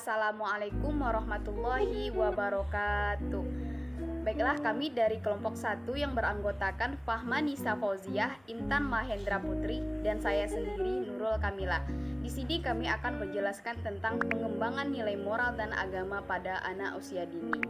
Assalamualaikum warahmatullahi wabarakatuh. Baiklah, kami dari kelompok 1 yang beranggotakan Fahma Nisa Fauziah, Intan Mahendra Putri, dan saya sendiri Nurul Kamila. Di sini kami akan menjelaskan tentang pengembangan nilai moral dan agama pada anak usia dini.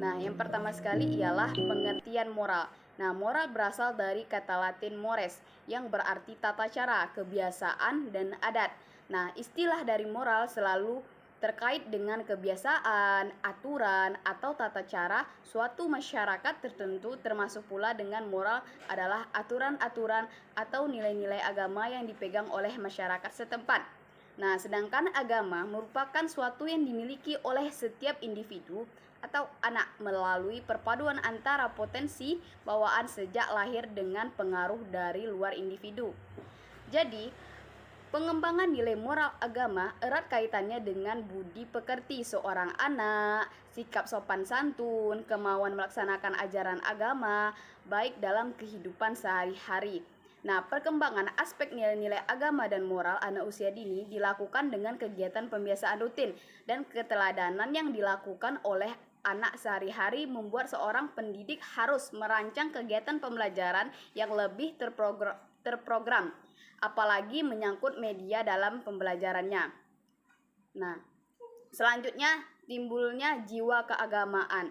Nah, yang pertama sekali ialah pengertian moral. Nah, moral berasal dari kata Latin mores yang berarti tata cara, kebiasaan, dan adat. Nah, istilah dari moral selalu terkait dengan kebiasaan, aturan, atau tata cara suatu masyarakat tertentu, termasuk pula dengan moral adalah aturan-aturan atau nilai-nilai agama yang dipegang oleh masyarakat setempat. Nah, sedangkan agama merupakan suatu yang dimiliki oleh setiap individu atau anak melalui perpaduan antara potensi bawaan sejak lahir dengan pengaruh dari luar individu. Jadi, pengembangan nilai moral agama erat kaitannya dengan budi pekerti seorang anak, sikap sopan santun, kemauan melaksanakan ajaran agama, baik dalam kehidupan sehari-hari. Nah, perkembangan aspek nilai-nilai agama dan moral anak usia dini dilakukan dengan kegiatan pembiasaan rutin dan keteladanan yang dilakukan oleh anak sehari-hari membuat seorang pendidik harus merancang kegiatan pembelajaran yang lebih terprogram, apalagi menyangkut media dalam pembelajarannya. Nah, selanjutnya timbulnya jiwa keagamaan.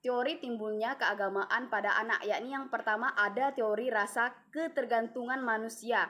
Teori timbulnya keagamaan pada anak, yakni yang pertama ada teori rasa ketergantungan manusia.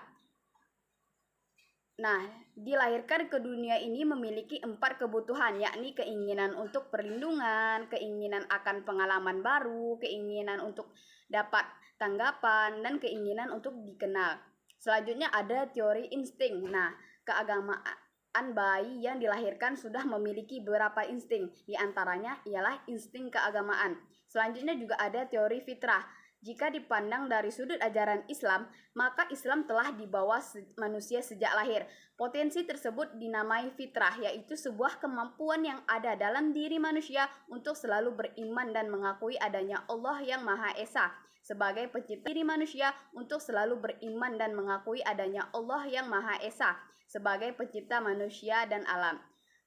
Nah, dilahirkan ke dunia ini memiliki 4 kebutuhan, yakni keinginan untuk perlindungan, keinginan akan pengalaman baru, keinginan untuk dapat tanggapan, dan keinginan untuk dikenal. Selanjutnya ada teori insting. Nah, keagamaan bayi yang dilahirkan sudah memiliki beberapa insting, di antaranya ialah insting keagamaan. Selanjutnya juga ada teori fitrah. Jika dipandang dari sudut ajaran Islam, maka Islam telah dibawa manusia sejak lahir. Potensi tersebut dinamai fitrah, yaitu sebuah kemampuan yang ada dalam diri manusia untuk selalu beriman dan mengakui adanya Allah yang Maha Esa sebagai pencipta diri manusia, untuk selalu beriman dan mengakui adanya Allah yang Maha Esa sebagai pencipta manusia dan alam.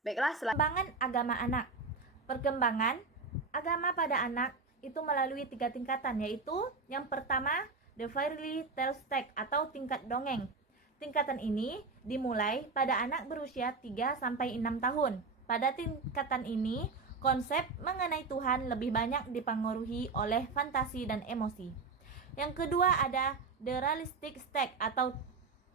Baiklah, Perkembangan agama anak. Perkembangan agama pada anak itu melalui 3 tingkatan, yaitu yang pertama the fairy tale stage atau tingkat dongeng. Tingkatan ini dimulai pada anak berusia 3-6 tahun. Pada tingkatan ini, konsep mengenai Tuhan lebih banyak dipengaruhi oleh fantasi dan emosi. Yang kedua ada the realistic stage atau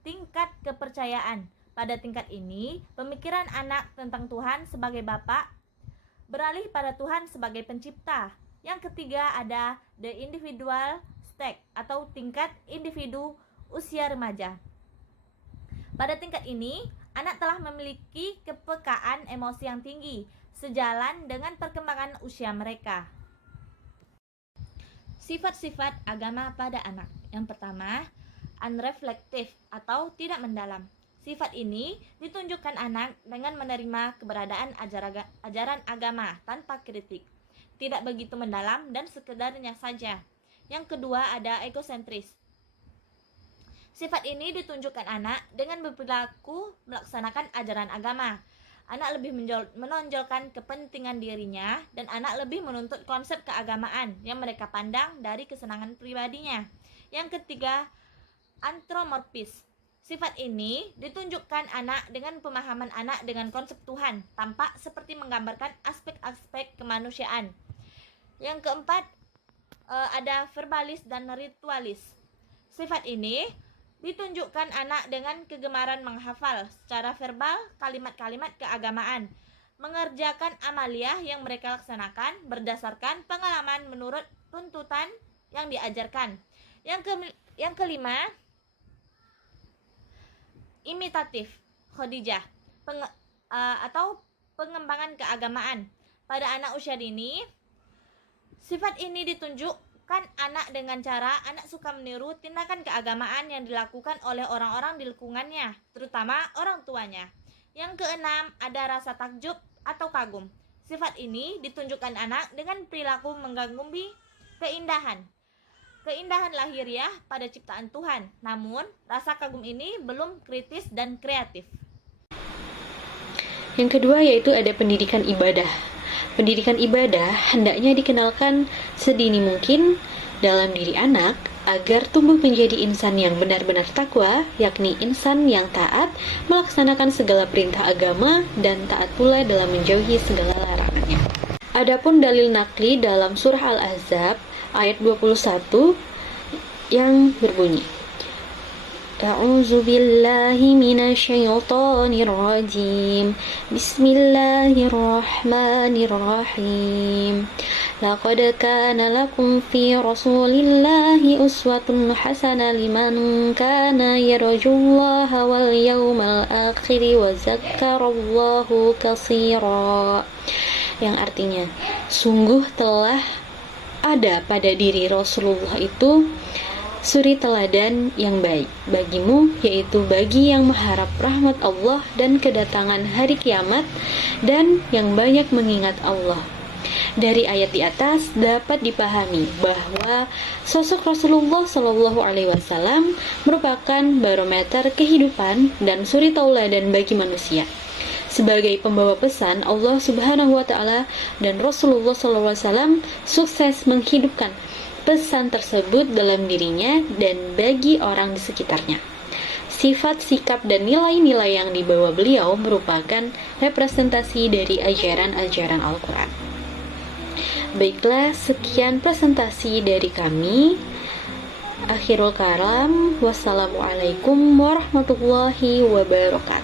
tingkat kepercayaan. Pada tingkat ini, pemikiran anak tentang Tuhan sebagai Bapa beralih pada Tuhan sebagai pencipta. Yang ketiga ada the individual stage atau tingkat individu usia remaja. Pada tingkat ini, anak telah memiliki kepekaan emosi yang tinggi, sejalan dengan perkembangan usia mereka. Sifat-sifat agama pada anak. Yang pertama, unreflective atau tidak mendalam. Sifat ini ditunjukkan anak dengan menerima keberadaan ajaran agama tanpa kritik, tidak begitu mendalam dan sekedarnya saja. Yang kedua ada egosentris. Sifat ini ditunjukkan anak dengan berperilaku melaksanakan ajaran agama. Anak lebih menonjolkan kepentingan dirinya, dan anak lebih menuntut konsep keagamaan yang mereka pandang dari kesenangan pribadinya. Yang ketiga, anthropomorphis. Sifat ini ditunjukkan anak dengan pemahaman anak dengan konsep Tuhan, tampak seperti menggambarkan aspek-aspek kemanusiaan. Yang keempat, ada verbalis dan ritualis. Sifat ini ditunjukkan anak dengan kegemaran menghafal secara verbal kalimat-kalimat keagamaan, mengerjakan amaliyah yang mereka laksanakan berdasarkan pengalaman menurut tuntutan yang diajarkan. Yang kelima, imitatif Khadijah atau pengembangan keagamaan. Pada anak usia dini, sifat ini ditunjukkan anak dengan cara anak suka meniru tindakan keagamaan yang dilakukan oleh orang-orang di lingkungannya, terutama orang tuanya. Yang keenam, ada rasa takjub atau kagum. Sifat ini ditunjukkan anak dengan perilaku mengagumi keindahan lahiriah pada ciptaan Tuhan. Namun, rasa kagum ini belum kritis dan kreatif. Yang kedua yaitu ada pendidikan ibadah. Pendidikan ibadah hendaknya dikenalkan sedini mungkin dalam diri anak agar tumbuh menjadi insan yang benar-benar takwa, yakni insan yang taat, melaksanakan segala perintah agama, dan taat pula dalam menjauhi segala larangannya. Adapun dalil nakli dalam surah Al-Ahzab ayat 21 yang berbunyi, A'udzu billahi minasyaitonir rajim. Bismillahirrahmanirrahim. Laqad kana lakum fi Rasulillahi uswatun hasanah liman kana yarjullaha wal yawmal akhir wa dzakarallaha katsira. Yang artinya, sungguh telah ada pada diri Rasulullah itu suri teladan yang baik bagimu, yaitu bagi yang mengharap rahmat Allah dan kedatangan hari kiamat dan yang banyak mengingat Allah. Dari ayat di atas dapat dipahami bahwa sosok Rasulullah Shallallahu Alaihi Wasallam merupakan barometer kehidupan dan suri tauladan bagi manusia. Sebagai pembawa pesan Allah Subhanahu wa Ta'ala dan Rasulullah Shallallahu Alaihi Wasallam sukses menghidupkan pesan tersebut dalam dirinya dan bagi orang di sekitarnya. Sifat, sikap, dan nilai-nilai yang dibawa beliau merupakan representasi dari ajaran-ajaran Al-Quran. Baiklah, sekian presentasi dari kami. Akhirul kalam, wassalamualaikum warahmatullahi wabarakatuh.